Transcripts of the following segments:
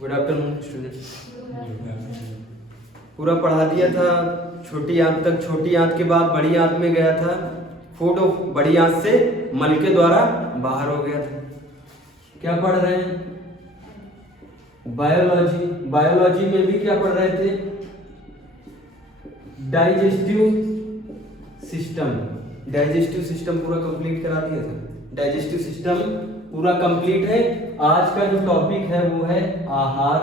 Good afternoon student. पूरा पढ़ा दिया था छोटी आंत तक। छोटी आंत के बाद बड़ी आंत में गया था। फूड बड़ी आंत से मल के द्वारा बाहर हो गया था। क्या पढ़ रहे हैं? बायोलॉजी। बायोलॉजी में भी क्या पढ़ रहे थे? Digestive system. डाइजेस्टिव सिस्टम पूरा कंप्लीट करा दिया था। डाइजेस्टिव सिस्टम पूरा कंप्लीट है। आज का जो टॉपिक है वो है आहार,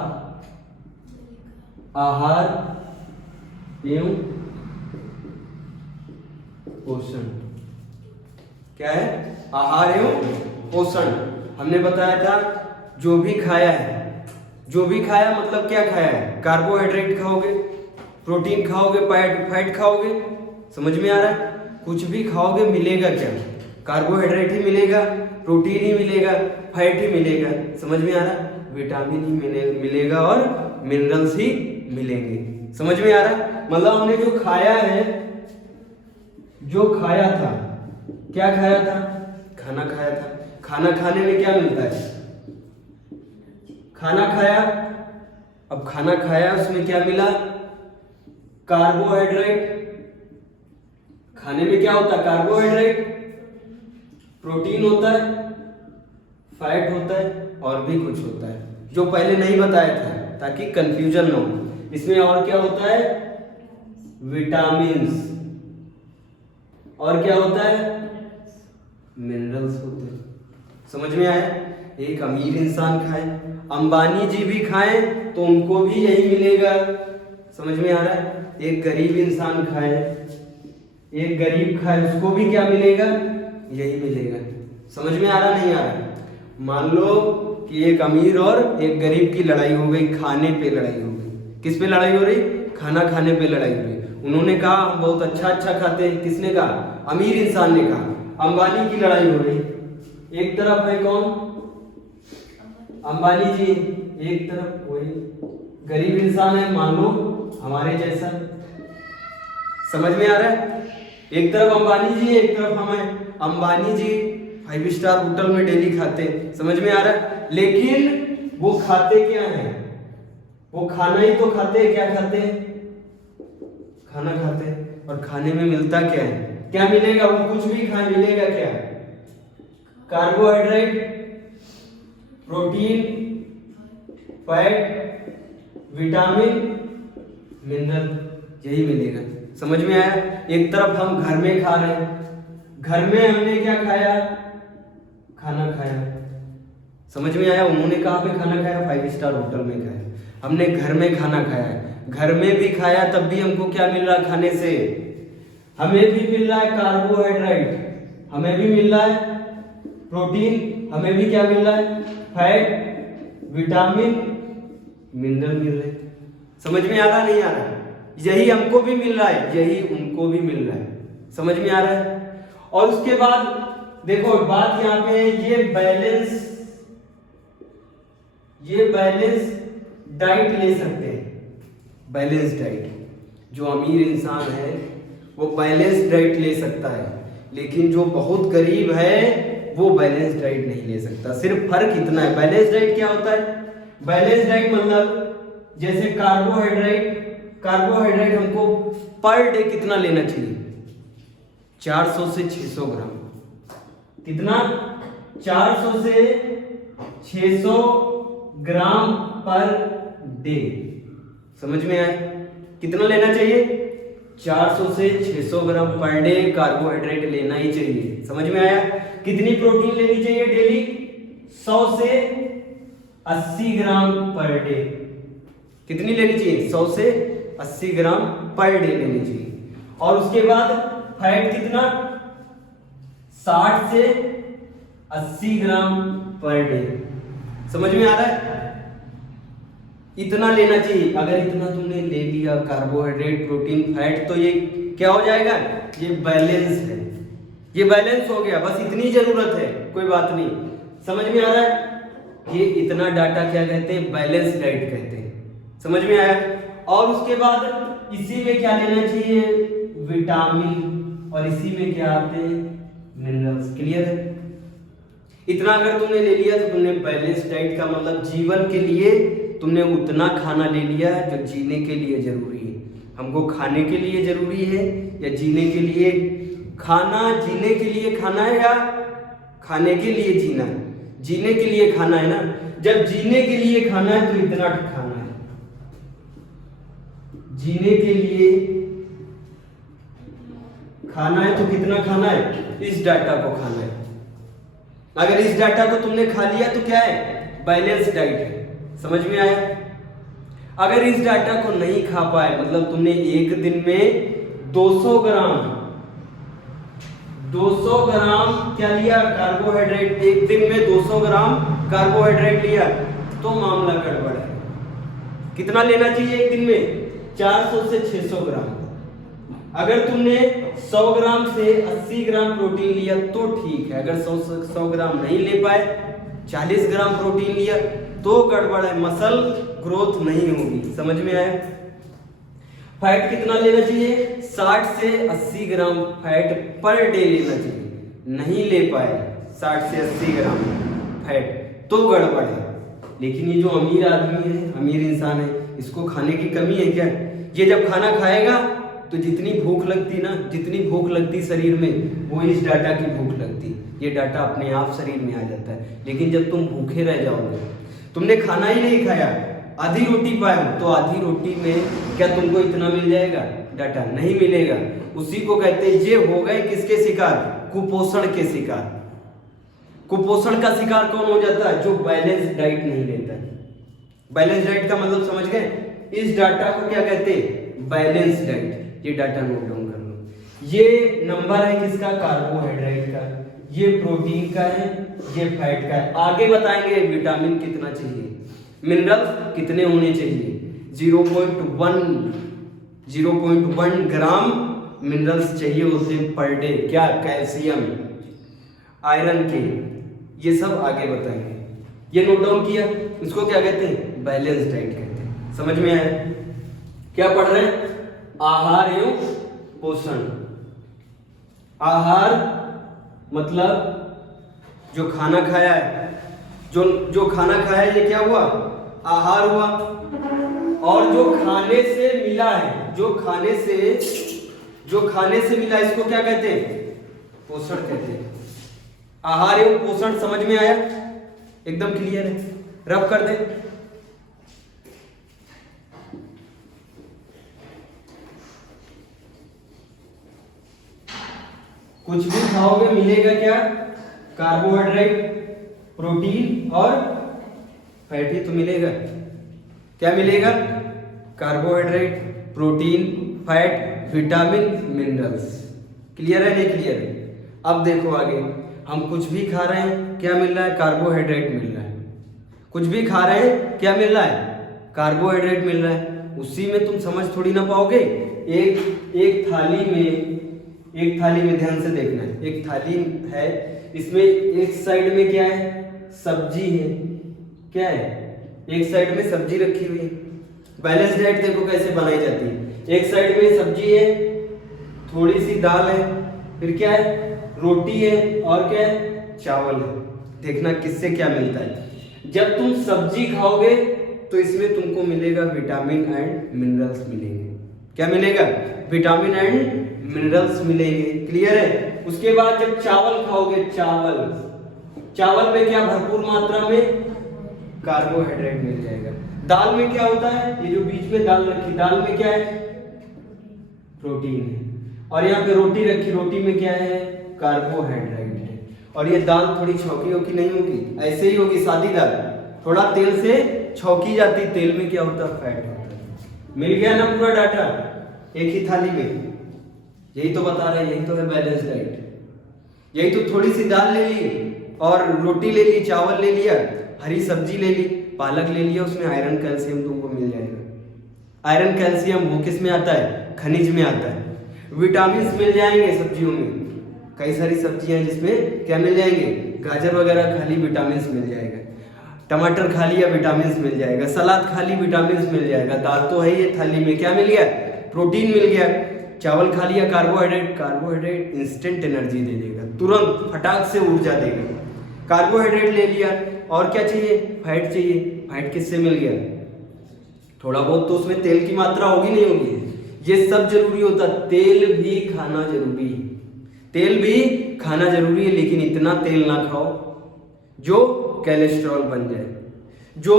आहार एवं पोषण। क्या है? आहार एवं पोषण। हमने बताया था जो भी खाया है, जो भी खाया मतलब क्या खाया है? कार्बोहाइड्रेट खाओगे, प्रोटीन खाओगे, फैट खाओगे। समझ में आ रहा है? कुछ भी खाओगे मिलेगा क्या? कार्बोहाइड्रेट ही मिलेगा, प्रोटीन ही मिलेगा, फैट ही मिलेगा। समझ में आ रहा है? विटामिन ही मिलेगा और मिनरल्स ही मिलेंगे। समझ में आ रहा है? मतलब हमने जो खाया है, जो खाया था, क्या खाया था? खाना खाया था। खाना खाने में क्या मिलता है? खाना खाया। अब खाना खाया उसमें क्या मिला? कार्बोहाइड्रेट। खाने में क्या होता है? कार्बोहाइड्रेट, प्रोटीन होता है, फैट होता है और भी कुछ होता है जो पहले नहीं बताया था ताकि कंफ्यूजन ना हो। इसमें और क्या होता है? विटामिन्स। और क्या होता है? मिनरल्स होते हैं। समझ में आया? एक अमीर इंसान खाए, अंबानी जी भी खाएं तो उनको भी यही मिलेगा। समझ में आ रहा है? एक गरीब इंसान खाए, एक गरीब खाए, उसको भी क्या मिलेगा? यही मिलेगा। समझ में आ रहा नहीं आ रहा? मान लो कि एक अमीर और एक गरीब की लड़ाई हो गई, खाने पे लड़ाई हो गई। किस पे लड़ाई हो रही? खाना खाने पे लड़ाई हुई। उन्होंने कहा हम बहुत अच्छा अच्छा खाते हैं। किसने कहा? अमीर इंसान ने कहा। अंबानी की लड़ाई हो रही। एक तरफ है कौन? अंबानी जी, एक तरफ वही गरीब इंसान है, मान लो हमारे जैसा। समझ में आ रहा है? एक तरफ अंबानी जी, एक तरफ हम हैं। अंबानी जी 5 स्टार होटल में डेली खाते हैं। समझ में आ रहा है? लेकिन वो खाते क्या है? वो खाना ही तो खाते हैं। क्या खाते हैं? खाना खाते हैं। और खाने में मिलता क्या है? क्या मिलेगा? वो कुछ भी खाए मिलेगा क्या? Carbohydrate, protein, fat, vitamin, mineral, यही मिलेगा। समझ में आया? एक तरफ हम घर में खा रहे हैं, घर में हमने क्या खाया? खाना खाया। समझ में आया? उन्होंने कहाँ पे खाना खाया? 5 स्टार होटल में खाया। हमने घर में खाना खाया है। घर में भी खाया तब भी हमको क्या मिल रहा है खाने से? हमें भी मिल रहा है कार्बोहाइड्रेट, हमें भी मिल रहा है प्रोटीन, हमें भी क्या मिल रहा है? फैट, विटामिन, मिनरल मिल रहे। समझ में आ रहा नहीं आ रहा? यही हमको भी मिल रहा है, यही उनको भी मिल रहा है। समझ में आ रहा है? और उसके बाद देखो बात यहाँ पे, ये बैलेंस डाइट ले सकते हैं। बैलेंस डाइट, जो अमीर इंसान है वो बैलेंस डाइट ले सकता है, लेकिन जो बहुत गरीब है वो बैलेंस डाइट नहीं ले सकता। सिर्फ फर्क इतना है। बैलेंस डाइट क्या होता है? बैलेंस डाइट मतलब जैसे कार्बोहाइड्रेट हमको पर डे कितना लेना चाहिए? 400 से 600 ग्राम। कितना? 400 से 600 ग्राम पर डे। समझ में आया? कितना लेना चाहिए? 400 से 600 ग्राम पर डे कार्बोहाइड्रेट लेना ही चाहिए। समझ में आया? कितनी प्रोटीन लेनी चाहिए डेली? 100 से 80 ग्राम पर डे। कितनी लेनी चाहिए? 100 से 80 ग्राम पर डे लेनी चाहिए। और उसके बाद फैट कितना? 60 से 80 ग्राम पर डे। समझ में आ रहा है? इतना लेना चाहिए। अगर इतना तुमने ले लिया कार्बोहाइड्रेट, प्रोटीन, फैट, तो ये क्या हो जाएगा? ये बैलेंस है। ये बैलेंस हो गया। बस इतनी जरूरत है, कोई बात नहीं। समझ में आ रहा है? ये इतना डाटा क्या कहते हैं? बैलेंस डाइट कहते हैं। समझ में आया? और उसके बाद इसी में क्या लेना चाहिए? विटामिन। और इसी में क्या आते हैं? मिनरल्स। क्लियर है? इतना अगर तुमने ले लिया तो तुमने बैलेंस डाइट का मतलब जीवन के लिए तुमने उतना खाना ले लिया जो जीने के लिए जरूरी है। हमको खाने के लिए जरूरी है या जीने के लिए खाना, जीने के लिए खाना है या खाने के लिए जीना है? जीने के लिए खाना है ना। जब जीने के लिए खाना है तो इतना खाना है, जीने के लिए खाना है तो कितना खाना है? इस डाटा को खाना है। अगर इस डाटा को तुमने खा लिया तो क्या है? बैलेंस डाइट है। समझ में आया? अगर इस डाटा को नहीं खा पाए मतलब तुमने एक दिन में 200 ग्राम क्या लिया? कार्बोहाइड्रेट। एक दिन में 200 ग्राम कार्बोहाइड्रेट लिया तो मामला गड़बड़ है। कितना लेना चाहिए एक दिन में? 400 से 600 ग्राम। अगर तुमने 100 ग्राम से 80 ग्राम प्रोटीन लिया तो ठीक है। अगर 100 ग्राम नहीं ले पाए, 40 ग्राम प्रोटीन लिया तो गड़बड़ है, मसल ग्रोथ नहीं होगी। समझ में आया? फैट कितना लेना चाहिए? 60 से 80 ग्राम फैट पर डे लेना चाहिए। नहीं ले पाए 60 से 80 ग्राम फैट तो गड़बड़ है। लेकिन ये जो अमीर आदमी है, अमीर इंसान है, इसको खाने की कमी है क्या? ये जब खाना खाएगा तो जितनी भूख लगती शरीर में, वो इस डाटा की भूख लगती। ये डाटा अपने आप शरीर में आ जाता है। लेकिन जब तुम भूखे रह जाओगे, तुमने खाना ही नहीं खाया, आधी रोटी पाया, तो आधी रोटी में क्या तुमको इतना मिल जाएगा? डाटा नहीं मिलेगा। उसी को कहते हैं ये हो गए किसके शिकार? कुपोषण के शिकार। कुपोषण का शिकार कौन हो जाता है? जो बैलेंस डाइट नहीं लेता है। बैलेंस डाइट का मतलब समझ गए? इस डाटा को क्या कहते हैं? Balance diet. ये डाटा नोट डाउन कर लो। ये नंबर है किसका? कार्बोहाइड्रेट का। ये प्रोटीन का है, ये फैट का है। आगे बताएंगे विटामिन कितना चाहिए, मिनरल्स कितने होने चाहिए। 0.1 ग्राम मिनरल्स चाहिए होते हैं पर डे। क्या? कैल्शियम, आयरन के, ये सब आगे बताएंगे। ये नोट डाउन किया। इसको क्या कहते हैं? बैलेंस डाइट कहते हैं। समझ में आया? क्या पढ़ रहे हैं? आहार एवं पोषण। आहार मतलब जो खाना खाया है, जो खाना खाया है ये क्या हुआ? आहार हुआ। और जो खाने से मिला है, जो खाने से मिला, इसको क्या कहते हैं? पोषण कहते हैं। आहार एवं पोषण समझ में आया? एकदम क्लियर है? रब कर दे। कुछ भी खाओगे मिलेगा क्या? कार्बोहाइड्रेट, प्रोटीन और फैट ही तो मिलेगा। क्या मिलेगा? Carbohydrate, protein, fat, vitamin, minerals. Clear है? नहीं क्लियर? अब देखो आगे, हम कुछ भी खा रहे हैं, क्या मिल रहा है? कार्बोहाइड्रेट मिल रहा है। कुछ भी खा रहे हैं, क्या मिल रहा है? कार्बोहाइड्रेट मिल रहा है। उसी में तुम समझ थोड़ी ना पाओगे। एक थाली में ध्यान से देखना है। एक थाली है, इसमें एक साइड में क्या है? सब्जी है। क्या है? एक साइड में सब्जी रखी हुई है। बैलेंस डाइट देखो कैसे बनाई जाती है। एक साइड में सब्जी है, थोड़ी सी दाल है, फिर क्या है? रोटी है, और क्या है? चावल है। देखना किससे क्या मिलता है। जब तुम सब्जी खाओगे तो इसमें तुमको मिलेगा विटामिन एंड मिनरल्स मिलेंगे। क्या मिलेगा? विटामिन एंड मिनरल्स मिलेंगे। क्लियर है? उसके बाद जब चावल खाओगे, चावल में क्या? भरपूर मात्रा में कार्बोहाइड्रेट मिल जाएगा। दाल में क्या होता है? ये जो बीच में दाल रखी, दाल में क्या है? प्रोटीन है। और यहाँ पे रोटी रखी, रोटी में क्या है? कार्बोहाइड्रेट है। और ये दाल थोड़ी छौकी होगी नहीं होगी? ऐसे ही होगी सादी दाल, थोड़ा तेल से छौकी जाती। तेल में क्या होता है? फैट होता है। मिल गया ना पूरा डाटा एक ही थाली में? यही तो बता रहे हैं, यही तो है बैलेंस डाइट। यही तो थोड़ी सी दाल ले ली और रोटी ले ली, चावल ले लिया, हरी सब्जी ले ली, पालक ले लिया, उसमें आयरन कैल्शियम तुमको मिल जाएगा। आयरन कैल्शियम वो किस में आता है? खनिज में आता है। विटामिन मिल जाएंगे सब्जियों में। कई सारी सब्जियां हैं जिसमें क्या मिल जाएंगे? गाजर वगैरह खा ली, विटामिन मिल जाएगा। टमाटर खा लिया, विटामिन मिल जाएगा। सलाद खा ली, विटामिन मिल जाएगा। दाल तो है ये थाली में, क्या मिल गया? प्रोटीन मिल गया। चावल खा लिया, कार्बोहाइड्रेट इंस्टेंट एनर्जी दे देगा, तुरंत फटाक से ऊर्जा देगा। कार्बोहाइड्रेट ले लिया, और क्या चाहिए, फैट चाहिए। फैट किससे मिल गया, थोड़ा बहुत तो उसमें तेल की मात्रा होगी नहीं होगी, ये सब जरूरी होता। तेल भी खाना जरूरी है, तेल भी खाना जरूरी है, लेकिन इतना तेल ना खाओ जो कोलेस्ट्रॉल बन जाए, जो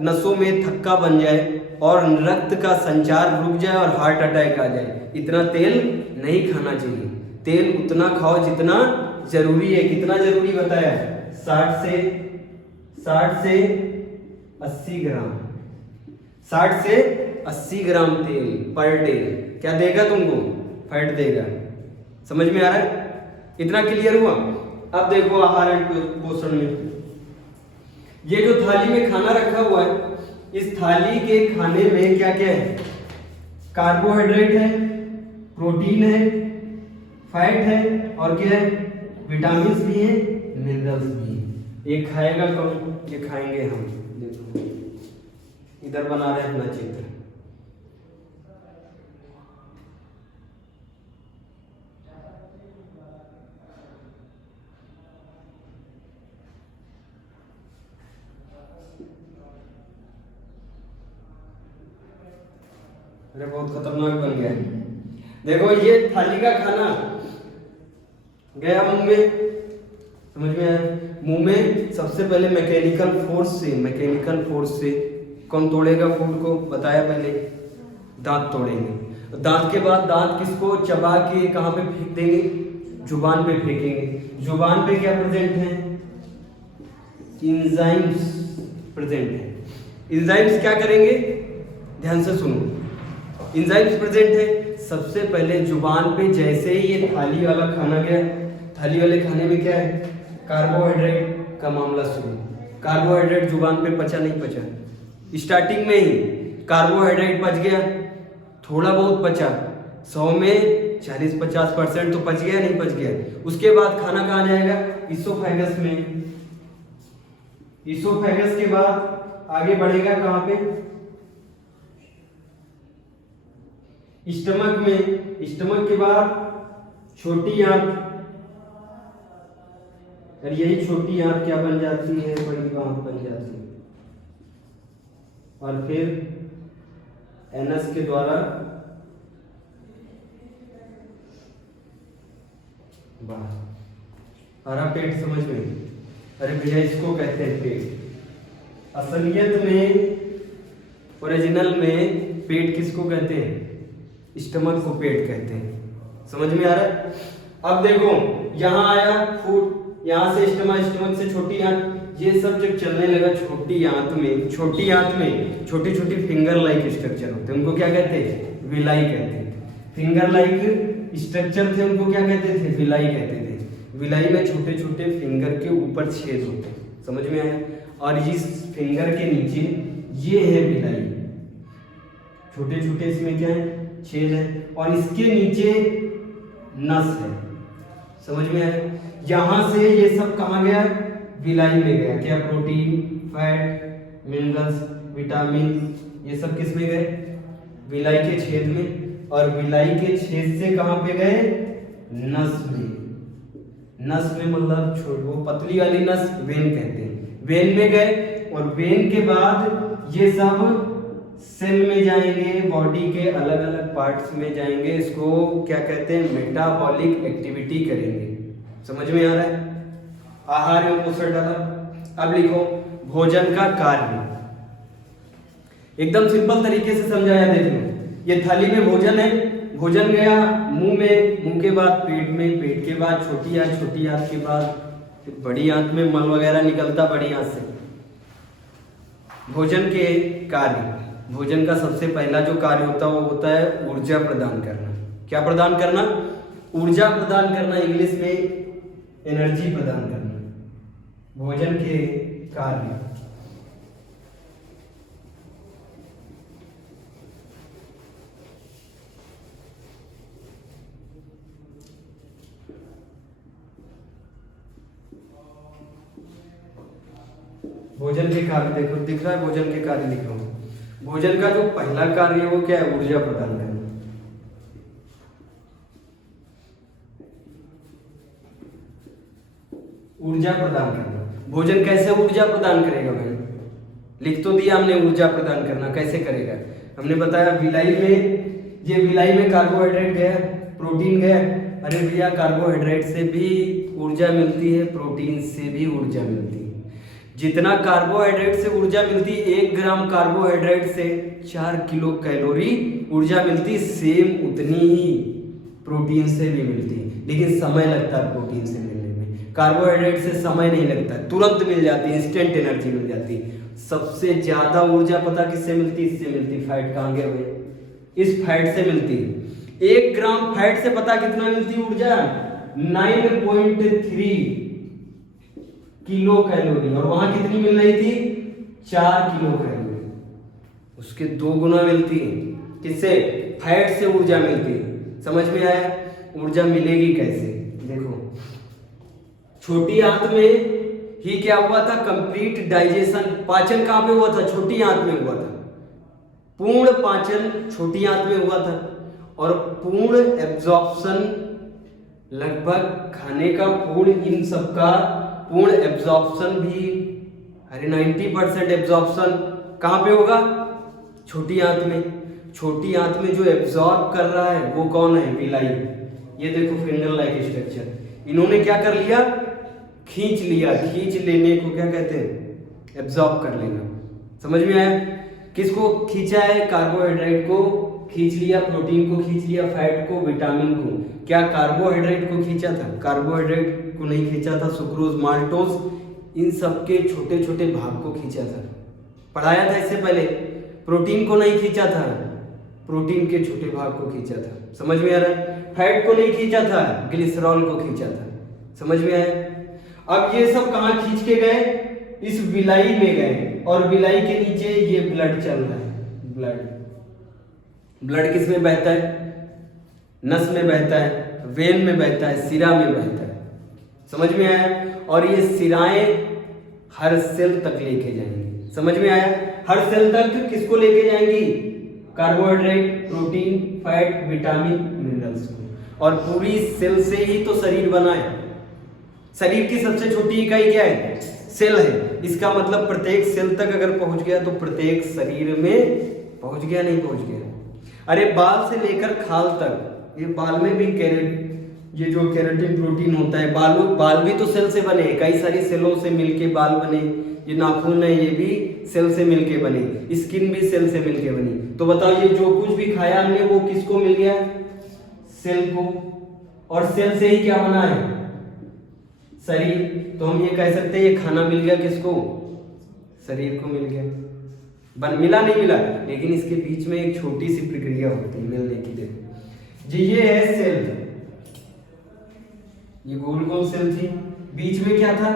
नसों में थक्का बन जाए और रक्त का संचार रुक जाए और हार्ट अटैक आ जाए। इतना तेल नहीं खाना चाहिए। तेल उतना खाओ जितना जरूरी है। कितना जरूरी बताया, 60 से 80 ग्राम, 60 से 80 ग्राम तेल पर डे क्या देगा तुमको, फैट देगा। समझ में आ रहा है, इतना क्लियर हुआ। अब देखो आहार एंड पोषण में, ये जो थाली में खाना रखा हुआ है, इस थाली के खाने में क्या क्या है, कार्बोहाइड्रेट है, प्रोटीन है, फैट है, और क्या है, विटामिन भी है, मिनरल्स भी है। ये खाएगा कौन, ये खाएंगे हम। देखो इधर बना रहे हैं अपना चित्र। अरे बहुत खतरनाक बन गया है। देखो ये थाली का खाना गया मुंह में, समझ में आया। मुंह में सबसे पहले मैकेनिकल फोर्स से कौन तोड़ेगा फूड को, बताया पहले, दांत तोड़ेंगे। दांत के बाद दांत किसको चबा के कहाँ पे फेंक देंगे, जुबान पे फेंकेंगे। जुबान पे क्या प्रेजेंट है, इंजाइम्स प्रेजेंट है। इंजाइम्स क्या करेंगे, ध्यान से सुनो, इंजाइम्स प्रेजेंट है। सबसे पहले जुबान पे जैसे ही ये थाली वाला खाना गया, थाली वाले खाने में क्या है, कार्बोहाइड्रेट का मामला शुरू। कार्बोहाइड्रेट जुबान पे पचा नहीं पचा, स्टार्टिंग में ही कार्बोहाइड्रेट पच गया, थोड़ा बहुत पचा, 100 में 40-50% तो पच गया, नहीं पच गया। उसके बाद खाना कहाँ जाएगा, इसोफेगस में। इसोफेगस के बाद आगे बढ़ेगा कहाँ पे, स्टमक में। स्टमक के बाद छोटी आंत, और यही छोटी आंत क्या बन जाती है, बड़ी आंत बन जाती है, और फिर एनस के द्वारा बाहर। हरा पेट समझ में, अरे भैया इसको कहते हैं पेट। असलियत में ओरिजिनल में पेट किसको कहते हैं, स्टमक को पेट कहते हैं। समझ में आ रहा है। अब देखो यहाँ आया फूड, यहाँ से स्टमक से छोटी आंत, ये सब जब चलने लगा छोटी आंत में छोटी छोटी फिंगर लाइक स्ट्रक्चर होते हैं, उनको क्या कहते हैं, विलाई कहते हैं। फिंगर लाइक स्ट्रक्चर थे, उनको क्या कहते थे, विलाई कहते थे। विलाई में छोटे छोटे फिंगर के ऊपर छेद होते हैं, समझ में आया। और इस फिंगर के नीचे ये है विलाई, छोटे छोटे इसमें क्या है, छेद है, और इसके नीचे नस है, समझ में आया। यहां से ये सब कहां गया, विलाई में गया। क्या, प्रोटीन, फैट, मिनरल्स, विटामिन, ये सब किस में गए, विलाई के छेद में। और विलाई के छेद से कहां पे गए, नस में। नस में मतलब वो पतली वाली नस, वेन कहते हैं, वेन में गए। और वेन के बाद ये सब सेल में जाएंगे, बॉडी के अलग अलग पार्ट्स में जाएंगे, इसको क्या कहते हैं, मेटाबॉलिक एक्टिविटी करेंगे। समझ में आ रहा है। आहार एवं पोषण डाला। अब लिखो भोजन का कार्य, एकदम सिंपल तरीके से समझाया। देख लो ये थाली में भोजन है, भोजन गया मुंह में, मुंह के बाद पेट में, पेट के बाद छोटी आंत के बाद बड़ी आंत में मल वगैरह निकलता बड़ी आंत से। भोजन के कार्य, भोजन का सबसे पहला जो कार्य होता है वो होता है ऊर्जा प्रदान करना। क्या प्रदान करना, ऊर्जा प्रदान करना, इंग्लिश में एनर्जी प्रदान करना। भोजन के कार्य, भोजन के कार्य देखो, दिख रहा है, भोजन के कार्य लिख रहा हूं। भोजन का जो पहला कार्य है वो क्या है, ऊर्जा प्रदान करना। ऊर्जा प्रदान करना। भोजन कैसे ऊर्जा प्रदान करेगा भाई? लिख तो दिया हमने, ऊर्जा प्रदान करना कैसे करेगा। हमने बताया विलाई में, ये विलाई में कार्बोहाइड्रेट गया, प्रोटीन गया। अरे भैया कार्बोहाइड्रेट से भी ऊर्जा मिलती है, प्रोटीन से भी ऊर्जा मिलती है। जितना कार्बोहाइड्रेट से ऊर्जा मिलती है, 1 ग्राम कार्बोहाइड्रेट से 4 किलो कैलोरी ऊर्जा मिलती, सेम उतनी ही प्रोटीन से भी मिलती है। लेकिन समय लगता है प्रोटीन से मिलने में, कार्बोहाइड्रेट से समय नहीं लगता, तुरंत मिल जाती है, इंस्टेंट एनर्जी मिल जाती है। सबसे ज्यादा ऊर्जा पता किससे मिलती? इससे मिलती। फैट कहाँ गया भाई? इस फैट से मिलती है। 1 ग्राम फैट से पता कितना मिलती ऊर्जा? 9.3 किलो कैलोरी, और वहां कितनी मिल रही थी? 4 किलो कैलोरी। उसके 2 गुना मिलती है। किससे? फैट से ऊर्जा मिलती है। समझ में आया? ऊर्जा मिलेगी कैसे? देखो, छोटी आंत में ही क्या हुआ था? कंप्लीट डाइजेशन, पाचन कहां पे हुआ था? छोटी आंत में हुआ था। पूर्ण पाचन छोटी आंत में हुआ था, और पूर्ण एब्जॉर्प्शन, लगभग खाने का पूर्ण, इन सबका पूर्ण एब्जॉर्प्शन भी, अरे 90% एब्जॉर्प्शन कहां पे होगा? छोटी आंत में। छोटी आंत में जो एब्जॉर्ब कर रहा है वो कौन है? विलाई। ये देखो फिंगर लाइक स्ट्रक्चर, इन्होंने क्या कर लिया? खींच लिया। खींच लेने को क्या कहते हैं? एब्जॉर्ब कर लेना। समझ में आया? किसको खींचा है? कार्बोहाइड्रेट को खींच लिया, प्रोटीन को खींच लिया, फैट को, विटामिन को। क्या कार्बोहाइड्रेट को खींचा था? कार्बोहाइड्रेट को नहीं खींचा था। सुक्रोज, माल्टोज, इन सब के छोटे छोटे भाग को खींचा था, पढ़ाया था इससे पहले। प्रोटीन को नहीं खींचा था, प्रोटीन के छोटे भाग को खींचा था। समझ में आ रहा है? फैट को नहीं खींचा था, ग्लिसरॉल को खींचा था। समझ में आया? अब ये सब कहां खींच के गए? इस विलाई में गए, और विलाई के नीचे ये ब्लड चल रहा है। ब्लड किस में बहता है? नस में बहता है, वेन में बहता है, सिरा में बहता है। समझ में आया? और ये सिराएं हर सेल तक लेके जाएंगी। समझ में आया? हर सेल तक किसको लेके जाएंगी? Carbohydrate, protein, fat, vitamin, minerals को। और पूरी सेल से ही तो शरीर बना है। शरीर की सबसे छोटी इकाई क्या है? सेल है। इसका मतलब प्रत्येक सेल तक अगर पहुंच गया तो प्रत्येक शरीर में पहुंच गया, नहीं पहुंच गया? अरे बाल से लेकर खाल तक, ये बाल में भी ये जो केराटिन प्रोटीन होता है, बाल भी तो सेल से बने, कई सारी सेलों से मिलके बाल बने। ये नाखून है, ये भी सेल से मिलके बने, स्किन भी सेल से मिलके बनी। तो बताओ, ये जो कुछ भी खाया हमने वो किसको मिल गया? सेल को। और सेल से ही क्या बना है? शरीर। तो हम ये कह सकते हैं ये खाना मिल गया किसको? शरीर को मिल गया। मिला नहीं मिला, लेकिन इसके बीच में एक छोटी सी प्रक्रिया होती है मिलने की। देखो जी, ये है सेल, ये गोल गोल सेल थी, बीच में क्या था?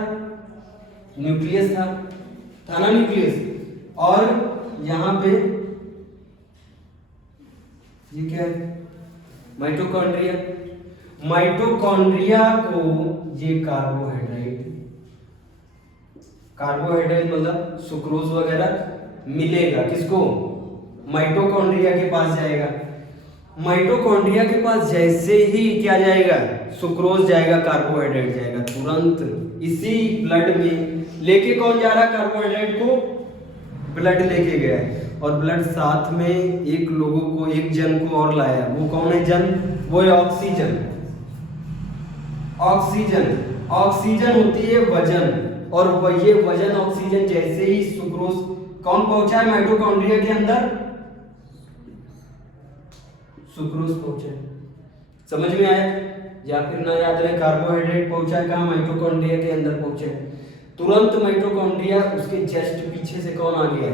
न्यूक्लियस था ना? न्यूक्लियस। और यहां पे ये क्या है? माइटोकॉन्ड्रिया। माइटोकॉन्ड्रिया को ये कार्बोहाइड्रेट मतलब सुक्रोज वगैरह मिलेगा किसको? माइटोकॉन्ड्रिया के पास जाएगा। माइटोकॉन्ड्रिया के पास जैसे ही क्या जाएगा? सुक्रोज जाएगा, कार्बोहाइड्रेट जाएगा तुरंत। इसी ब्लड में लेके कौन जा रहा है कार्बोहाइड्रेट को? ब्लड लेके गया है। और ब्लड साथ में एक लोगों को, एक जन को और लाया। वो कौन है जन? वो है ऑक्सीजन। ऑक्सीजन होती है वजन, और ये वजन ऑक्सीजन जैसे ही सुक्रोज कौन पहुंचा है माइटोकॉन्ड्रिया के अंदर? सुक्रोज पहुंचा है। समझ में आया? या फिर ना याद रहे, कार्बोहाइड्रेट पहुंचा है कहां? माइटोकॉन्ड्रिया के अंदर पहुंचा है। तुरंत माइटोकॉन्ड्रिया, उसके जस्ट पीछे से कौन आ गया?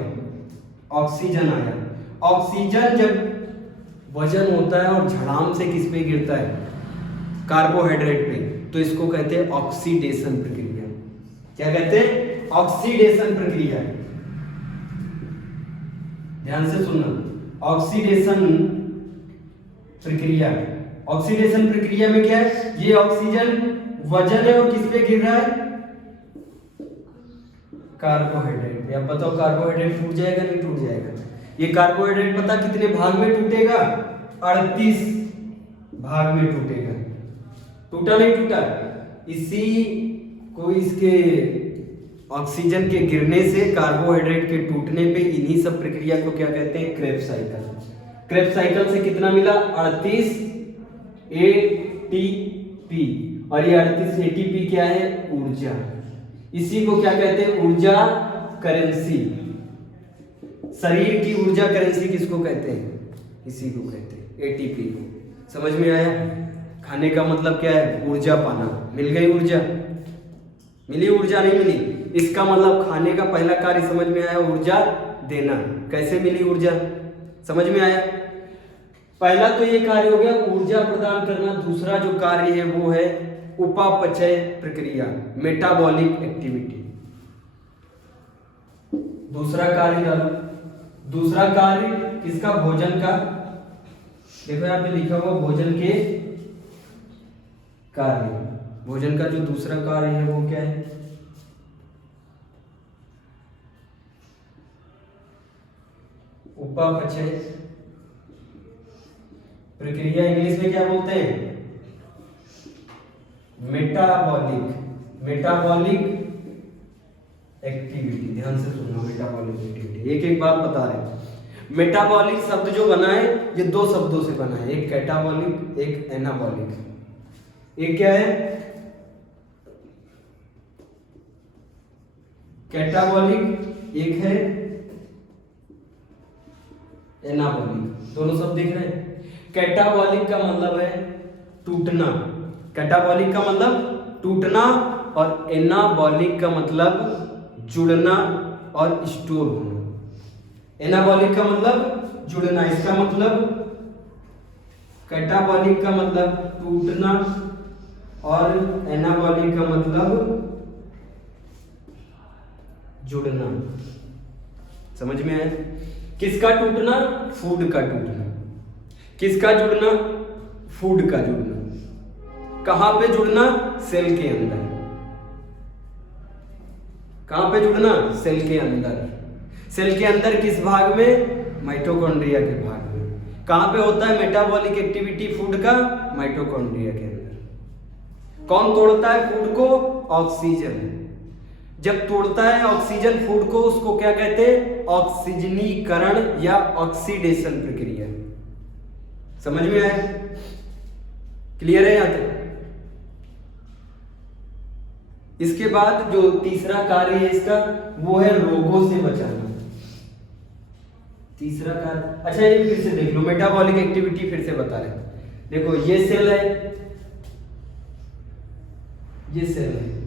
ऑक्सीजन आया। ऑक्सीजन जब वजन होता है और झड़ाम से किस पे गिरता है? कार्बोहाइड्रेट पे, तो इसको कहते हैं ऑक्सीडेशन प्रक्रिया। क्या कहते हैं? ऑक्सीडेशन प्रक्रिया। ध्यान से सुनना, ऑक्सीडेशन प्रक्रिया। ऑक्सीडेशन प्रक्रिया में क्या है? ये ऑक्सीजन वजन है और किस पे गिर रहा है? कार्बोहाइड्रेट। अब बताओ, कार्बोहाइड्रेट टूट जाएगा नहीं टूट जाएगा? ये कार्बोहाइड्रेट पता कितने भाग में टूटेगा? 38 भाग में टूटेगा। टूटा नहीं टूटा? इसी कोई इसके ऑक्सीजन के गिरने से कार्बोहाइड्रेट के टूटने पे इन्हीं सब प्रक्रिया को क्या कहते हैं? Krebs cycle. क्रेब्स साइकिल से कितना मिला? 38 एटीपी। और ये 38 एटीपी क्या है? ऊर्जा। इसी को क्या कहते हैं? ऊर्जा करेंसी। शरीर की ऊर्जा करेंसी किसको कहते हैं? इसी को कहते हैं एटीपी को। समझ में आया? खाने का मतलब क्या है? ऊर्जा पाना। मिल गई ऊर्जा? मिली ऊर्जा? नहीं मिली? इसका मतलब खाने का पहला कार्य समझ में आया? ऊर्जा देना। कैसे मिली ऊर्जा? समझ में आया? पहला तो ये कार्य हो गया ऊर्जा प्रदान करना। दूसरा जो कार्य है वो है उपापचय प्रक्रिया, मेटाबॉलिक एक्टिविटी। दूसरा कार्य डालो। दूसरा कार्य किसका? भोजन का। देखो यहाँ पे लिखा हुआ भोजन के कार्य। भोजन का जो दूसरा कार्य है वो क्या है? उपापचय प्रक्रिया। इंग्लिश में क्या बोलते हैं? Metabolic activity. ध्यान से सुनना, मेटाबॉलिक एक्टिविटी। एक एक बात बता रहे हैं। मेटाबॉलिक शब्द जो बना है ये दो शब्दों से बना है, एक कैटाबॉलिक, एक एनाबॉलिक। एक क्या है? कैटाबॉलिक, एक है एनाबॉलिक। दोनों शब्द दिख रहे हैं। कैटाबॉलिक का मतलब है टूटना। कैटाबॉलिक का मतलब टूटना और एनाबॉलिक का मतलब जुड़ना और स्टोर होना। एनाबॉलिक का मतलब जुड़ना, इसका मतलब कैटाबॉलिक का मतलब टूटना और एनाबॉलिक का मतलब जुड़ना। समझ में आया? किसका टूटना? फूड का टूटना। किसका जुड़ना? फूड का जुड़ना। कहां पे जुड़ना? सेल के अंदर। कहां पे जुड़ना? सेल के अंदर। सेल के अंदर किस भाग में? माइटोकॉन्ड्रिया के भाग में। कहां पे होता है मेटाबॉलिक एक्टिविटी फूड का? माइटोकॉन्ड्रिया के अंदर। कौन तोड़ता है फूड को? ऑक्सीजन। जब तोड़ता है ऑक्सीजन फूड को, उसको क्या कहते हैं? ऑक्सीजनीकरण या ऑक्सीडेशन प्रक्रिया। समझ में आया? क्लियर है यहां तक? इसके बाद जो तीसरा कार्य है इसका वो है रोगों से बचाना। तीसरा कार्य, अच्छा ये फिर से देख लो, मेटाबॉलिक एक्टिविटी फिर से बता रहे हैं। देखो ये सेल है, ये सेल है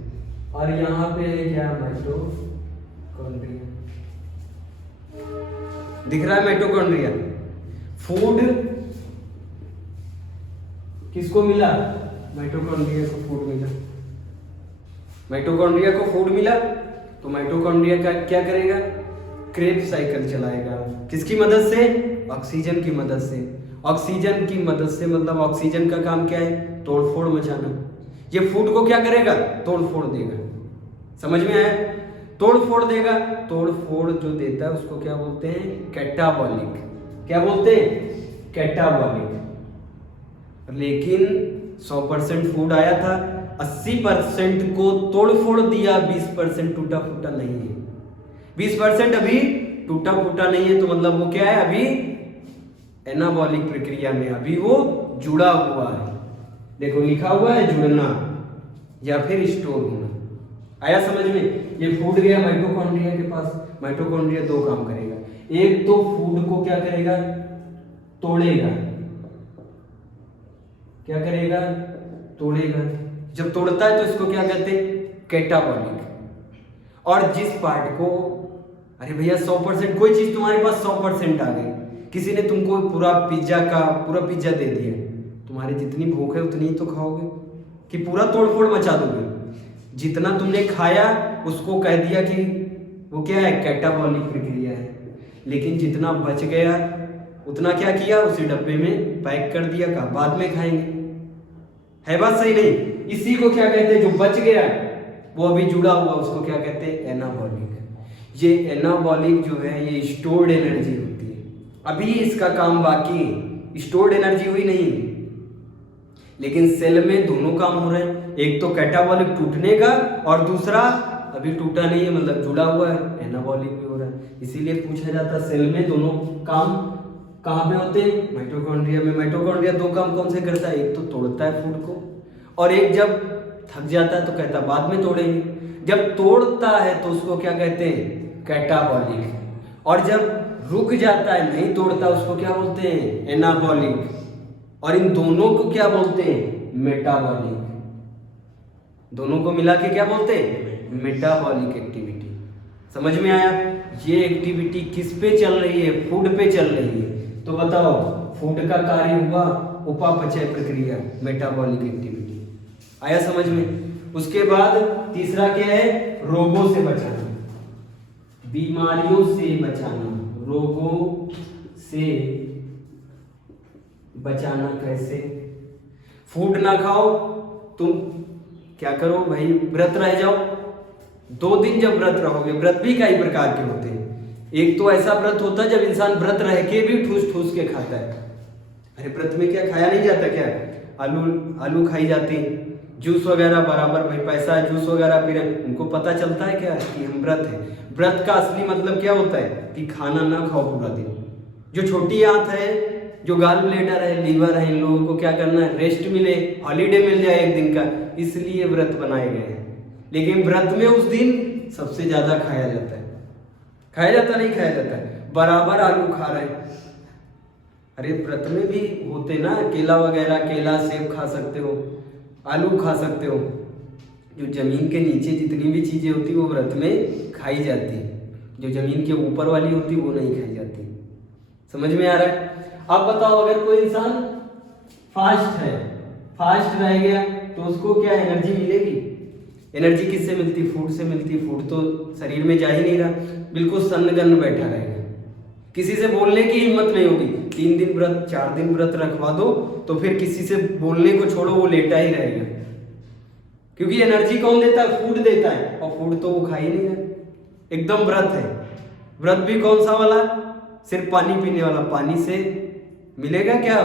और यहां पे है क्या? माइटोकॉन्ड्रिया। दिख रहा है माइटोकॉन्ड्रिया। फूड किसको मिला? माइटोकॉन्ड्रिया को फूड मिला। माइटोकॉन्ड्रिया को फूड मिला तो माइटोकॉन्ड्रिया का क्या करेगा? क्रेब्स साइकिल चलाएगा। किसकी मदद से? ऑक्सीजन की मदद से। ऑक्सीजन की मदद से मतलब ऑक्सीजन का काम क्या है? तोड़फोड़ मचाना। ये फूड को क्या करेगा? तोड़फोड़ देगा। समझ में आया? तोड़फोड़ देगा। तोड़फोड़ जो देता है उसको क्या बोलते हैं? कैटाबॉलिक। क्या बोलते हैं? कैटाबॉलिक। लेकिन 100% फूड आया था, 80% को तोड़फोड़ दिया, 20% टूटा फूटा नहीं है। 20% अभी टूटा फूटा नहीं है तो मतलब वो क्या है? अभी एनाबॉलिक प्रक्रिया में, अभी वो जुड़ा हुआ है। देखो लिखा हुआ है जुड़ना या फिर स्टोर होना। आया समझ में? ये फूड गया माइटोकॉन्ड्रिया के पास। माइटोकॉन्ड्रिया दो काम करेगा। एक तो फूड को क्या करेगा? तोड़ेगा। क्या करेगा? तोड़ेगा। जब तोड़ता है तो इसको क्या कहते हैं? कैटाबॉलिक। और जिस पार्ट को, अरे भैया 100%, कोई चीज तुम्हारे पास 100% आ गई, किसी ने तुमको पूरा पिज्जा दे दिया, तुम्हारी जितनी भूख है उतनी ही तो खाओगे कि पूरा तोड़फोड़ मचा दोगे? जितना तुमने खाया उसको कह दिया कि वो क्या है? कैटाबॉलिक प्रक्रिया है। लेकिन जितना बच गया उतना क्या किया? उसे डब्बे में पैक कर दिया, कहा बाद में खाएंगे। है बात सही नहीं? इसी को क्या कहते हैं? जो बच गया वो अभी जुड़ा हुआ, उसको क्या कहते हैं? एनाबॉलिक। ये एनाबॉलिक जो है ये स्टोर्ड एनर्जी होती है। अभी इसका काम बाकी है, स्टोर्ड एनर्जी हुई नहीं, लेकिन सेल में दोनों काम हो रहे हैं। एक तो कैटाबॉलिक टूटने का और दूसरा अभी टूटा नहीं है मतलब जुड़ा हुआ है, एनाबॉलिक भी हो रहा है। इसीलिए पूछा जाता है सेल में दोनों काम कहाँ पे होते हैं, माइटोकॉन्ड्रिया में। माइटोकॉन्ड्रिया दो काम कौन से करता है, एक तो तोड़ता है फूड को और एक जब थक जाता है तो कहता है बाद में तोड़ेंगे। जब तोड़ता है तो उसको क्या कहते हैं, कैटाबॉलिक, और जब रुक जाता है नहीं तोड़ता उसको क्या बोलते हैं, एनाबॉलिक। और इन दोनों को क्या बोलते हैं, मेटाबॉलिक। दोनों को मिला के क्या बोलते हैं, मेटाबॉलिक एक्टिविटी। समझ में आया, ये एक्टिविटी किस पे चल रही है, फूड पे चल रही है। तो बताओ फूड का कार्य हुआ उपापचय प्रक्रिया, मेटाबॉलिक एक्टिविटी। आया समझ में। उसके बाद तीसरा क्या है, रोगों से बचाना, बीमारियों से बचाना। रोगों से बचाना कैसे, फूड ना खाओ, तुम क्या करो भाई, व्रत रह जाओ। 2 दिन जब व्रत रहोगे, व्रत भी कई प्रकार के होते हैं। एक तो ऐसा व्रत होता है जब इंसान व्रत रह के भी ठूस ठूस के खाता है। अरे व्रत में क्या खाया नहीं जाता क्या, आलू खाई जाती, जूस वगैरह बराबर, भाई पैसा है जूस वगैरह पी रहे, उनको पता चलता है क्या कि हम व्रत है। व्रत का असली मतलब क्या होता है कि खाना ना खाओ पूरा दिन। जो छोटी आंत है, जो गाल ब्लेडर है, लीवर है, इन लोगों को क्या करना है, रेस्ट मिले, हॉलीडे मिल जाए एक दिन का, इसलिए व्रत बनाए गए हैं। लेकिन व्रत में उस दिन सबसे ज्यादा खाया जाता है, खाया जाता नहीं खाया जाता है, बराबर आलू खा रहे हैं। अरे व्रत में भी होते ना, केला वगैरह, केला सेब खा सकते हो, आलू खा सकते हो। जो जमीन के नीचे जितनी भी चीजें होती वो व्रत में खाई जाती, जो जमीन के ऊपर वाली होती वो नहीं खाई जाती। समझ में आ रहा है। अब बताओ अगर कोई इंसान फास्ट है, फास्ट रह गया तो उसको क्या एनर्जी मिलेगी, एनर्जी किससे मिलती, फूड से मिलती। फूड तो शरीर में जा ही नहीं रहा, बिल्कुल सन्नगन्न बैठा रहेगा, किसी से बोलने की हिम्मत नहीं होगी। 3 दिन व्रत 4 दिन व्रत रखवा दो तो फिर किसी से बोलने को छोड़ो, वो लेटा ही रहेगा। क्योंकि एनर्जी कौन देता है, फूड देता है, और फूड तो वो खा ही नहीं रहा, एकदम व्रत है। व्रत भी कौन सा वाला, सिर्फ पानी पीने वाला। पानी से मिलेगा क्या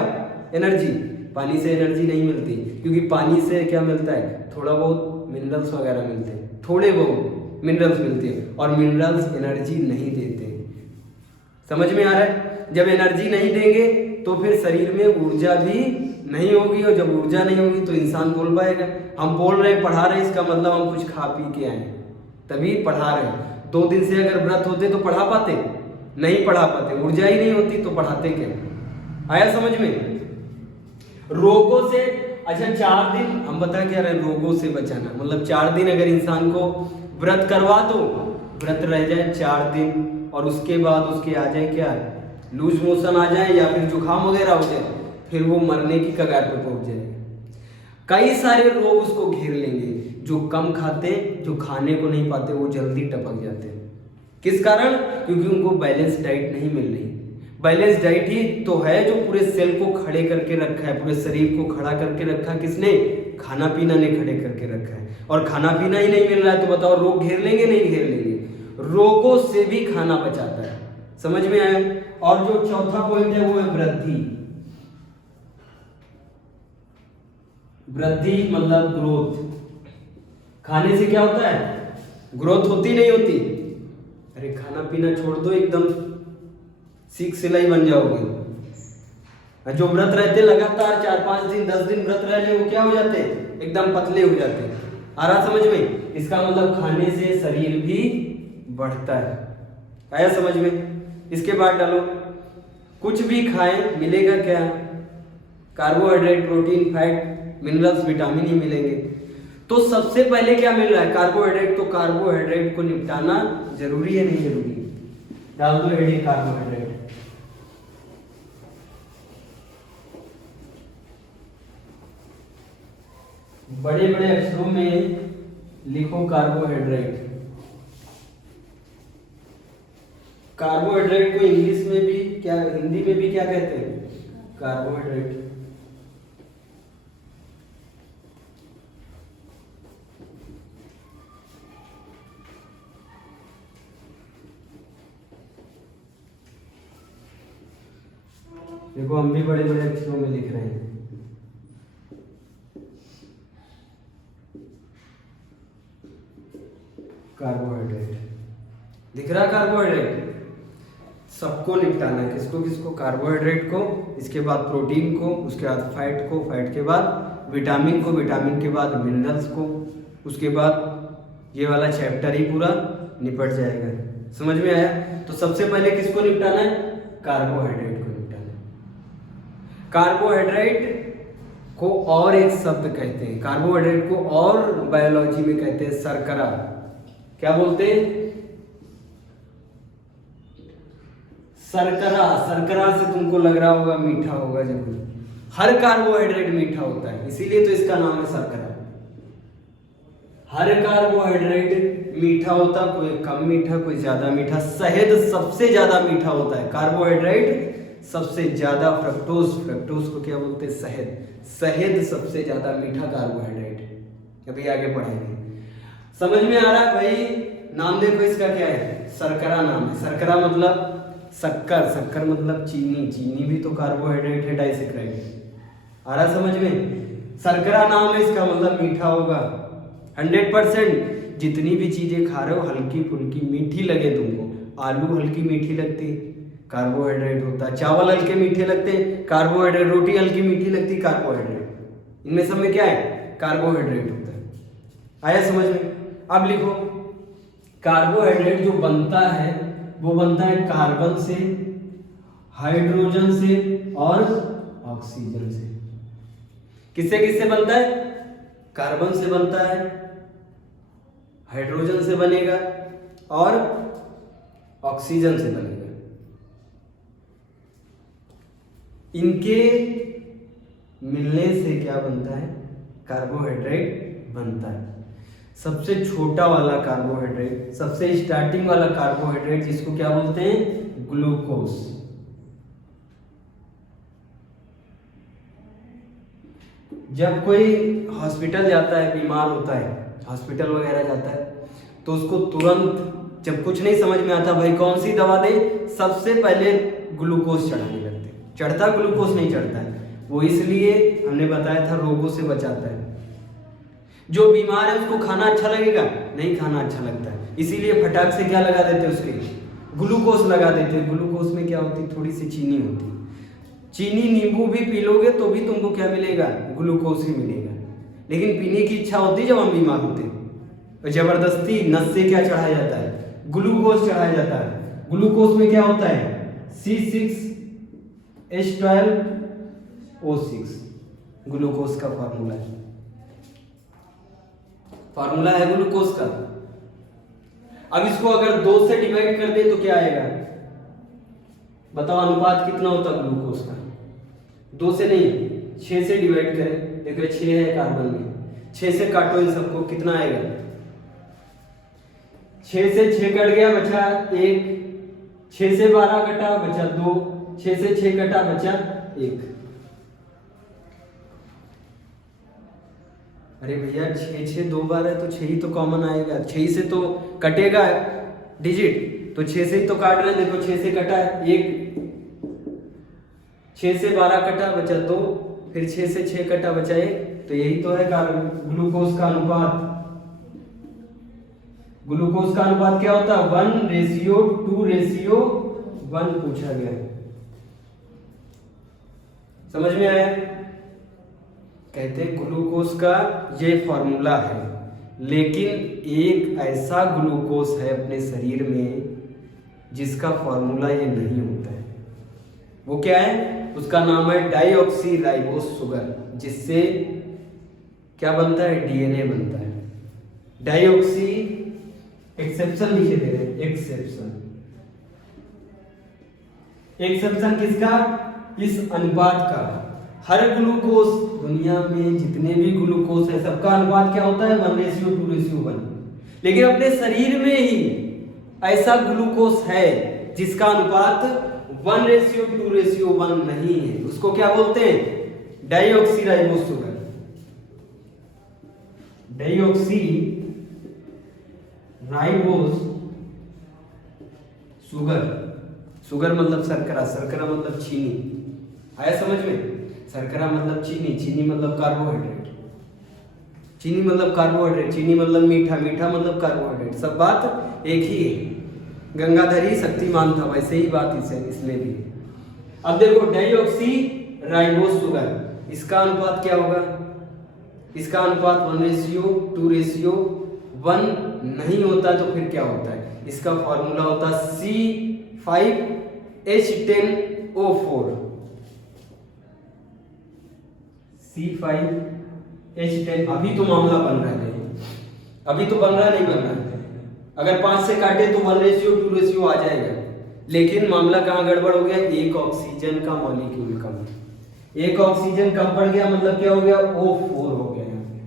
एनर्जी, पानी से एनर्जी नहीं मिलती, क्योंकि पानी से क्या मिलता है, थोड़ा बहुत मिनरल्स वगैरह मिलते हैं, थोड़े बहुत मिनरल्स मिलते हैं, और मिनरल्स एनर्जी नहीं देते। समझ में आ रहा है। जब एनर्जी नहीं देंगे तो फिर शरीर में ऊर्जा भी नहीं होगी, और जब ऊर्जा नहीं होगी तो इंसान बोल पाएगा। हम बोल रहे हैं, पढ़ा रहे हैं, इसका मतलब हम कुछ खा पी के आए तभी पढ़ा रहे हैं। 2 दिन से अगर व्रत होते तो पढ़ा पाते, नहीं पढ़ा पाते, ऊर्जा ही नहीं होती तो पढ़ाते क्या। आया समझ में। रोगों से, अच्छा 4 दिन हम बता क्या रहे, रोगों से बचाना मतलब 4 दिन अगर इंसान को व्रत करवा दो, व्रत रह जाए 4 दिन, और उसके बाद उसके आ जाए क्या, लूज मोशन आ जाए या फिर जुकाम वगैरह हो जाए, फिर वो मरने की कगार पे पहुंच जाएगा। कई सारे रोग उसको घेर लेंगे। जो कम खाते, जो खाने को नहीं पाते, वो जल्दी टपक जाते हैं। किस कारण, क्योंकि उनको बैलेंस डाइट नहीं मिल रही। बैलेंस डाइट ही तो है जो पूरे सेल को खड़े करके रखा है, पूरे शरीर को खड़ा करके रखा किसने, खाना पीना ने खड़े करके रखा है। और खाना पीना ही नहीं मिल रहा है तो बताओ रोग घेर लेंगे नहीं घेर लेंगे। रोगों से भी खाना बचाता है। समझ में आया। और जो चौथा पॉइंट है वो है वृद्धि। वृद्धि मतलब ग्रोथ। खाने से क्या होता है, ग्रोथ होती नहीं होती। अरे खाना पीना छोड़ दो, एकदम सीख सिलाई बन जाओगे। जो व्रत रहते लगातार 4-5 दिन 10 दिन व्रत रह ले, वो क्या हो जाते हैं, एकदम पतले हो जाते हैं। आ रहा समझ में। इसका मतलब खाने से शरीर भी बढ़ता है। आया समझ में। इसके बाद डालो, कुछ भी खाएं मिलेगा क्या, carbohydrate, protein, fat, minerals, vitamin ही मिलेंगे। तो सबसे पहले क्या मिल रहा है, कार्बोहाइड्रेट। तो कार्बोहाइड्रेट को निपटाना जरूरी है नहीं जरूरी, डाल दो हेडिंग कार्बोहाइड्रेट। बड़े बड़े अक्षरों में लिखो कार्बोहाइड्रेट। कार्बोहाइड्रेट को इंग्लिश में भी क्या, हिंदी में भी क्या कहते हैं, कार्बोहाइड्रेट। देखो हम भी बड़े बड़े अक्षरों में लिख रहे हैं। कार्बोहाइड्रेट, दिख रहा कार्बोहाइड्रेट? सबको निपटाना है, किसको किसको? कार्बोहाइड्रेट को, इसके बाद प्रोटीन को, उसके बाद फैट को, फैट के बाद विटामिन को, विटामिन के बाद मिनरल्स को, उसके बाद ये वाला चैप्टर ही पूरा निपट जाएगा। समझ में आया? तो सबसे पहले किसको निपटाना है? कार्बोहाइड्रेट को निपटाना है। कार्बोहाइड्रेट को और एक शब्द कहते हैं, कार्बोहाइड्रेट को और बायोलॉजी में कहते हैं शर्करा। क्या बोलते हैं? शर्करा। शर्करा से तुमको लग रहा होगा मीठा होगा जरूर, हर कार्बोहाइड्रेट मीठा होता है, इसीलिए तो इसका नाम है शर्करा। हर कार्बोहाइड्रेट मीठा होता, कोई कम मीठा, कोई ज्यादा मीठा। शहद सबसे ज्यादा मीठा होता है, कार्बोहाइड्रेट सबसे ज्यादा। फ्रक्टोज, फ्रक्टोज को क्या बोलते हैं? शहद। शहद सबसे ज्यादा मीठा कार्बोहाइड्रेट है। अभी आगे पढ़ाएंगे। समझ में आ रहा है भाई? नाम देखो इसका क्या है? शर्करा नाम है। शर्करा मतलब शक्कर, शक्कर मतलब चीनी, चीनी भी तो कार्बोहाइड्रेट है, डाइसेक्राइड। आ रहा समझ में? शर्करा नाम है इसका, मतलब मीठा होगा 100%। जितनी भी चीजें खा रहे हो हल्की फुल्की मीठी लगे तुमको, आलू हल्की मीठी लगती है, कार्बोहाइड्रेट होता है। चावल हल्के मीठे लगते हैं, कार्बोहाइड्रेट। रोटी हल्की मीठी लगती है, कार्बोहाइड्रेट। इनमें सब में क्या है? कार्बोहाइड्रेट होता है। आया समझ में? अब लिखो, कार्बोहाइड्रेट जो बनता है वो बनता है कार्बन से, हाइड्रोजन से और ऑक्सीजन से। किससे किससे बनता है? कार्बन से बनता है, हाइड्रोजन से बनेगा और ऑक्सीजन से बनेगा। इनके मिलने से क्या बनता है? कार्बोहाइड्रेट बनता है। सबसे छोटा वाला कार्बोहाइड्रेट, सबसे स्टार्टिंग वाला कार्बोहाइड्रेट, जिसको क्या बोलते हैं? ग्लूकोज। जब कोई हॉस्पिटल जाता है, बीमार होता है, हॉस्पिटल वगैरह जाता है, तो उसको तुरंत जब कुछ नहीं समझ में आता भाई कौन सी दवा दे, सबसे पहले ग्लूकोज चढ़ाने लगते हैं। चढ़ता ग्लूकोज नहीं चढ़ता है, वो इसलिए हमने बताया था रोगों से बचाता है। जो बीमार है उसको खाना अच्छा लगेगा? नहीं खाना अच्छा लगता है, इसीलिए फटाक से क्या लगा देते हैं? उसके ग्लूकोज लगा देते हैं। ग्लूकोज में क्या होती है? थोड़ी सी चीनी होती है। चीनी नींबू भी पी लोगे तो भी तुमको क्या मिलेगा? ग्लूकोज ही मिलेगा। लेकिन पीने की इच्छा होती है जब हम बीमार होते हैं, तो जबरदस्ती नस से क्या चढ़ाया जाता है? ग्लूकोज चढ़ाया जाता है। ग्लूकोज में क्या होता है? C6H12O6 ग्लूकोज का फॉर्मूला है। फॉर्मूला है ग्लूकोज का। अब इसको अगर 2 से डिवाइड कर दे तो क्या आएगा? बताओ अनुपात कितना होता है ग्लूकोज का? 2 से नहीं, 6 से डिवाइड करें। देखो 6 है कार्बन में, 6 से काटो इन सबको, कितना आएगा? 6 से 6 कट गया, बचा 1। 6 से 12 कटा, बचा 2। 6 से 6 कटा, बचा 1। अरे भैया 6 6 2 बार है तो 6 ही तो कॉमन आएगा। 6 से तो कटेगा डिजिट, तो 6 से ही तो काट रहे हैं। देखो 6 से कटा है 1, 6 से 12 कटा, बचा 2, फिर 6 से 6 कटा, बचा 1। तो यही तो है ग्लूकोज का अनुपात। ग्लूकोज का अनुपात क्या होता है? 1:2:1 पूछा गया। समझ में आया? कहते हैं ग्लूकोज का ये फॉर्मूला है, लेकिन एक ऐसा ग्लूकोज है अपने शरीर में जिसका फॉर्मूला ये नहीं होता है। वो क्या है? उसका नाम है डाईऑक्सी राइबोस शुगर, जिससे क्या बनता है? डीएनए बनता है। डाईऑक्सी, एक्सेप्शन लिखे दे रहे हैं, एक्सेप्शन। एक्सेप्शन किसका? इस अनुपात का। हर ग्लूकोज, दुनिया में जितने भी ग्लूकोज है सबका अनुपात क्या होता है? 1:2:1। लेकिन अपने शरीर में ही ऐसा ग्लूकोज है जिसका अनुपात 1:2:1 नहीं है। उसको क्या बोलते हैं? Deoxy ribose sugar. Deoxy ribose sugar. Sugar मतलब शर्करा, शर्करा मतलब चीनी। आया समझ में? शर्करा मतलब चीनी, चीनी मतलब कार्बोहाइड्रेट। चीनी मतलब कार्बोहाइड्रेट, चीनी मतलब मीठा, मीठा मतलब कार्बोहाइड्रेट, सब बात एक ही है। गंगाधर ही शक्तिमान था, वैसे ही बात इसमें भी। अब देखो डाइऑक्सी राइबोस शुगर, इसका अनुपात क्या होगा? इसका अनुपात 1:2:1 नहीं होता तो फिर क्या होता है? इसका फॉर्मूला होता है C5H10O4। C5H10। अभी तो मामला बन रहा है, अभी तो बन रहा नहीं बन रहा है। अगर 5 से काटे तो 1:2 आ जाएगा, लेकिन मामला कहाँ गड़बड़ हो गया? एक ऑक्सीजन का मॉलिक्यूल कम, एक ऑक्सीजन कम पड़ गया, मतलब क्या हो गया? O4 हो गया यहाँ पे।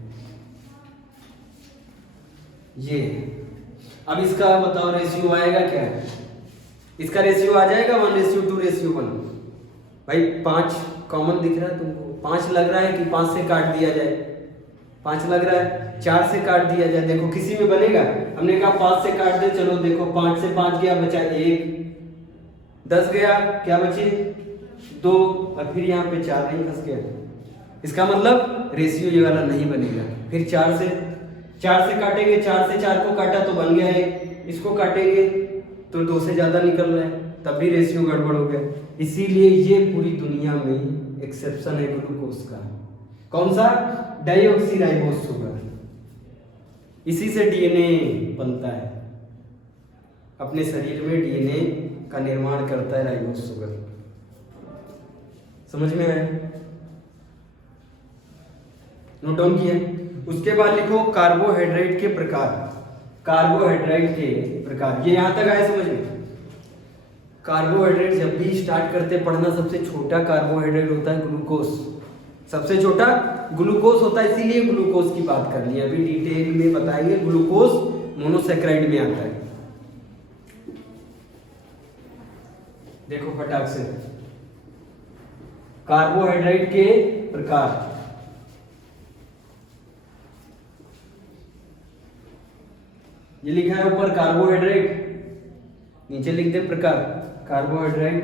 ये अब इसका बताओ रेशियो आएगा क्या? इसका रेशियो आ जाएगा 1:2:1। भाई 5 कॉमन दिख रहा है तुमको? 5 लग रहा है कि 5 से काट दिया जाए? 5 लग रहा है, 4 से काट दिया जाए। देखो किसी में बनेगा? हमने कहा 5 से काट दे, चलो देखो 5 से 5 गया, बचा 1, 10 गया, क्या बचे? 2, और फिर यहाँ पे 4 नहीं फंस गया। इसका मतलब रेशियो ये वाला नहीं बनेगा। फिर 4 से काटेंगे, 4 से 4 को काटा तो बन गया 1, इसको काटेंगे तो 2 से ज्यादा निकल रहा है, तब भी रेशियो गड़बड़ हो गया। इसीलिए ये पूरी दुनिया में एक्सेप्शन है ग्लूकोज का। कौन सा? Dioxy ribose sugar. इसी से डीएनए बनता है, अपने शरीर में डीएनए का निर्माण करता है राइबोस शुगर। समझ में आया? नोट डाउन किया? उसके बाद लिखो कार्बोहाइड्रेट के प्रकार। कार्बोहाइड्रेट के प्रकार, ये यहां तक आया समझ में? कार्बोहाइड्रेट जब भी स्टार्ट करते पढ़ना, सबसे छोटा कार्बोहाइड्रेट होता है ग्लूकोज। सबसे छोटा ग्लूकोज होता है, इसीलिए ग्लूकोज की बात कर ली। अभी डिटेल में बताएंगे। ग्लूकोज मोनोसैकेराइड में आता है। देखो फटाक से कार्बोहाइड्रेट के प्रकार। ये लिखा है ऊपर कार्बोहाइड्रेट, नीचे लिख दे प्रकार। कार्बोहाइड्रेट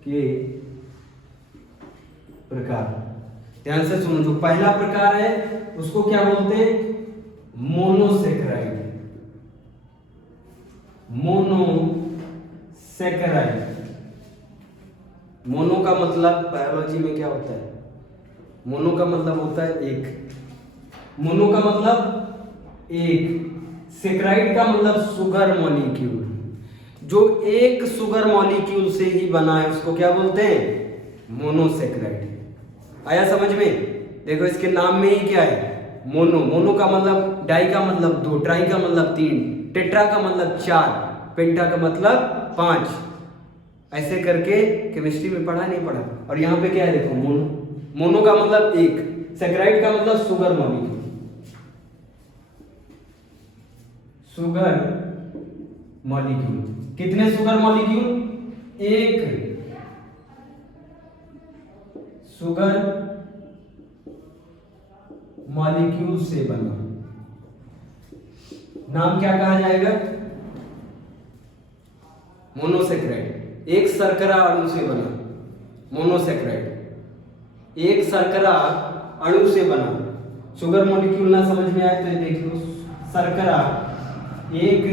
के प्रकार, ध्यान से सुनो। जो पहला प्रकार है उसको क्या बोलते हैं? मोनोसैकेराइड। मोनोसैकेराइड। मोनो का मतलब बायोलॉजी में क्या होता है? मोनो का मतलब होता है एक। मोनो का मतलब एक, सैकेराइड का मतलब शुगर मॉलिक्यूल। जो एक शुगर मॉलिक्यूल से ही बना है उसको क्या बोलते हैं? मोनोसैकेराइड। आया समझ में? देखो इसके नाम में ही क्या है? मोनो। मोनो का मतलब, डाई का मतलब 2, ट्राई का मतलब 3, टेट्रा का मतलब 4, पेंटा का मतलब 5। ऐसे करके केमिस्ट्री में पढ़ा नहीं पढ़ा? और यहाँ पे क्या है देखो, मोनो। मोनो का मतलब एक, सैकेराइड का मतलब शुगर मॉलिक्यूल। शुगर मॉलिक्यूल, कितने शुगर मॉलिक्यूल? एक शुगर मॉलिक्यूल से बना। नाम क्या कहा जाएगा? मोनोसैकेराइड। एक शर्करा अणु से बना, मोनोसैकेराइड। एक शर्करा अणु से बना। शुगर मॉलिक्यूल ना समझ में आए तो देख लो, शर्करा एक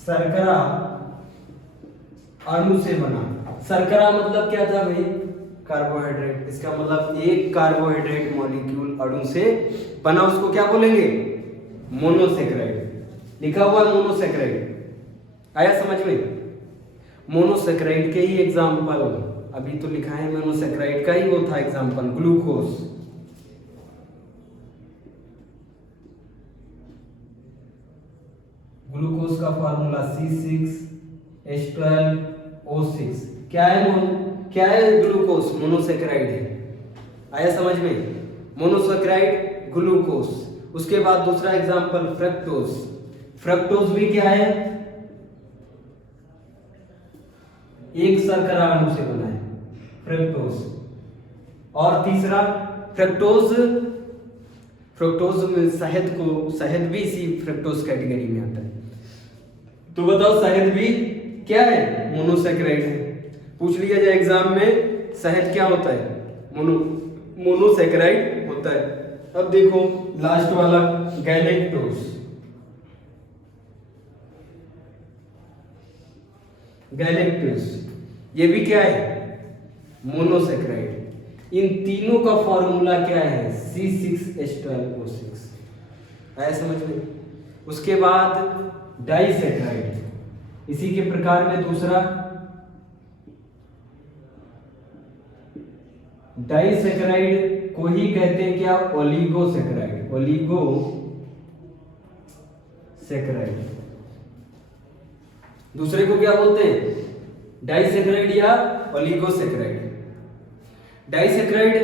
शर्करा अणु से बना। शर्करा मतलब क्या था भाई? कार्बोहाइड्रेट। इसका मतलब एक कार्बोहाइड्रेट मॉलिक्यूल अणु से बना, उसको क्या बोलेंगे? मोनोसैकेराइड। लिखा हुआ है मोनोसैकेराइड। आया समझ में? मोनोसैकेराइड के ही एग्जाम्पल, अभी तो लिखा है मोनोसैकेराइड का ही वो था एग्जाम्पल, ग्लूकोज। ग्लूकोज का फॉर्मूला C6H12O6। क्या है ग्लूकोज? मोनोसैकेराइड है। आया समझ में? Monosaccharide glucose. उसके बाद दूसरा एग्जांपल फ्रक्टोज। फ्रक्टोज भी क्या है? एक शर्करा अणु से बना है फ्रक्टोज। और तीसरा फ्रक्टोज में शहद भी इसी फ्रक्टोज कैटेगरी में आता है। तो बताओ शहद भी क्या है? मोनोसैकेराइड है। पूछ लिया जाए एग्जाम में, शहद क्या होता है? मोनोसेकेराइड होता है। अब देखो लास्ट वाला गैलेक्टोज। गैलेक्टोज ये भी क्या है? मोनोसेकेराइड। इन तीनों का फॉर्मूला क्या है? C6H12O6। आया समझ में? उसके बाद डाइसेकेराइड, इसी के प्रकार में दूसरा डाइसेकेराइड को ही कहते हैं क्या? ओलिगोसेकेराइड। ओलिगोसेकेराइड। दूसरे को क्या बोलते हैं? डाइसेकेराइड या ओलिगोसेकेराइड। डाइसेकेराइड,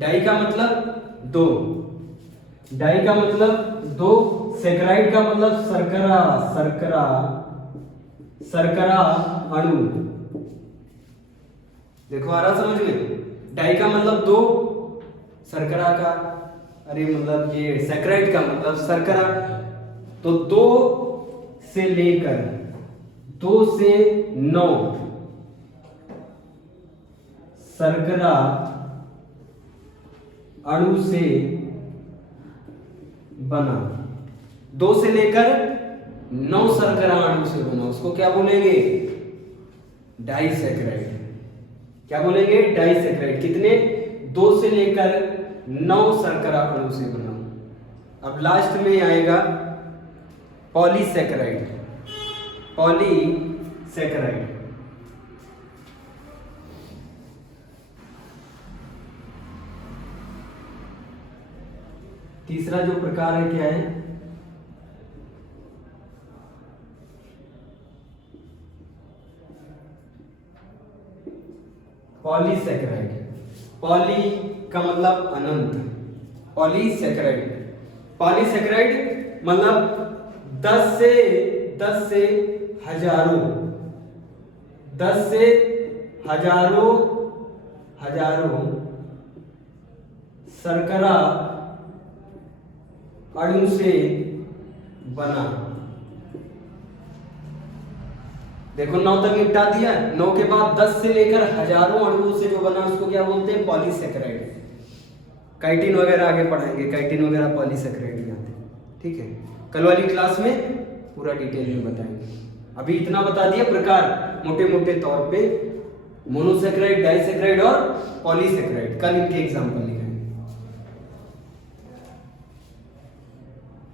डाई का मतलब दो, डाई का मतलब दो, सेकेराइड का मतलब शर्करा, शर्करा अणु। देखो आ रहा समझ में? डाई का मतलब दो, शर्करा का, अरे मतलब ये सेकेराइड का मतलब शर्करा। तो 2 से लेकर 2 से 9 शर्करा अणु से बना, 2 से लेकर 9 शर्करा अणु से बना, उसको क्या बोलेंगे? डाइसेकेराइड। क्या बोलेंगे? डाइसेकेराइड। कितने? 2 से लेकर 9 शर्करा अणु से बना। अब लास्ट में आएगा पॉलीसेकेराइड। पॉलीसेकेराइड तीसरा जो प्रकार है क्या है? पॉलीसेकेराइड। पॉली का मतलब अनंत, पॉलीसेकेराइड। पॉलीसेकेराइड मतलब 10 से हजारों, 10 से हजारों शर्करा अणु से बना। देखो 9 तक निपटा दिया। 9 के बाद 10 से लेकर हजारों अणुओं से जो बना उसको क्या बोलते हैं? पॉलीसेकेराइड। काइटिन वगैरह आगे पढ़ाएंगे, काइटिन वगैरह पॉलीसेकेराइड में आते हैं। ठीक है, कल वाली क्लास में पूरा डिटेल में बताएंगे। अभी इतना बता दिया प्रकार मोटे मोटे तौर पे, मोनोसेकेराइड, डाइसेकेराइड और पॉलीसेकेराइड। कल इनके एग्जाम्पल लिखेंगे।